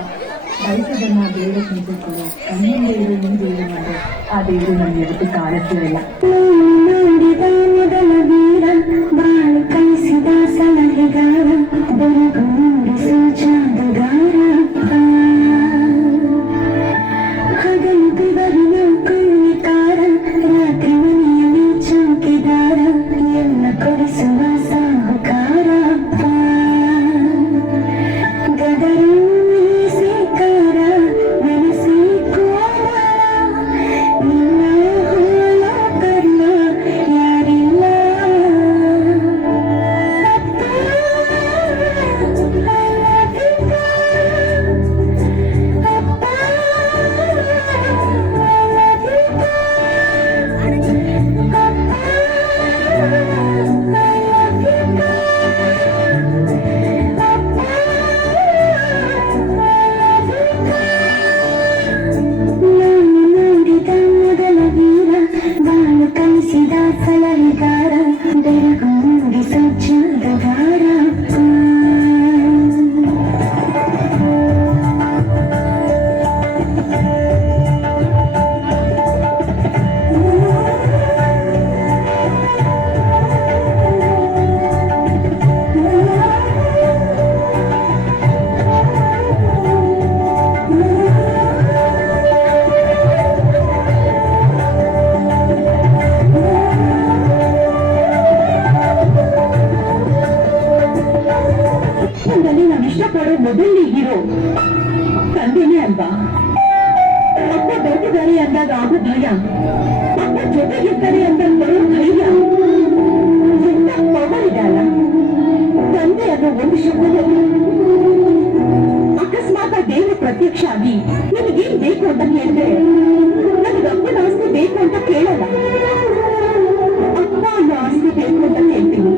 ಅಂತ ಬಯಸದನ್ನ ಬೇರೆ ಚಿಂತಿಸ್ತಾರೆ. ಕಣ್ಣಿಂದ ಇರು ಮುಂದೆ ಇರು ಅಂದ್ರೆ ಆ ದೇವರು ನಮ್ಗೆ ಯಾವತ್ತೂ ಕಾಲಕ್ಕೆ ಇಲ್ಲ. ಕಲಿಸಿದ ಸಲಹೆಗಾರ ಹಗಲು ಬಿವರಿನ ಕಣ್ಣಿಕಾರ ರಾತ್ರಿ ಮನೆಯಲ್ಲಿ ಚೌಕಿದಾರ ಎಲ್ಲ ಕೊಡಿಸುವ ಸಾಹುಕಾರ ಗದರು ಸೇಕಾರ ಮನಸ್ಸೇ ಕೋಮಲ ನಿನ್ನ ಹೋಲ ಕರ್ಮ ಯಾರಿಲ್ಲ. ಕಲಿಸಿದ ಸಲಹೆಗಾರ ಬೆರಗು ಮೂಡಿಸೋ ಜಾಗಗಾರ. ನಾನು ಇಷ್ಟಪಡೋ ಮೊದಲನೇ ಹೀರೋ ತಂದೆನೇ ಅಲ್ವಾ? ಅಪ್ಪ ದೊಡ್ಡದಾರೆ ಅಂದಾಗ ಆಗೋ ಭಯ, ಅಪ್ಪ ಜೊತೆಗಿರ್ತಾರೆ ಅಂದಾಗ ಬರೋ ಧೈರ್ಯ, ಎಂತ ಪವರ್ ಇದೆ ಅಲ್ಲ ತಂದೆ ಅನ್ನೋ ಒಂದು ಶಬ್ದದಲ್ಲಿ. ಅಕಸ್ಮಾತ್ ದೇವರು ಪ್ರತ್ಯಕ್ಷ ಆಗಿ ನಿನಗೇನ್ ಬೇಕು ಅಂತ ಹೇಳಿದ್ರೆ ನನಗೆ ಅಪ್ಪನ ಆಸ್ತಿ ಬೇಕು ಅಂತ ಕೇಳಲ್ಲ, ಅಪ್ಪ ಅನ್ನೋ ಆಸ್ತಿ ಬೇಕು ಅಂತ ಕೇಳ್ತೀನಿ.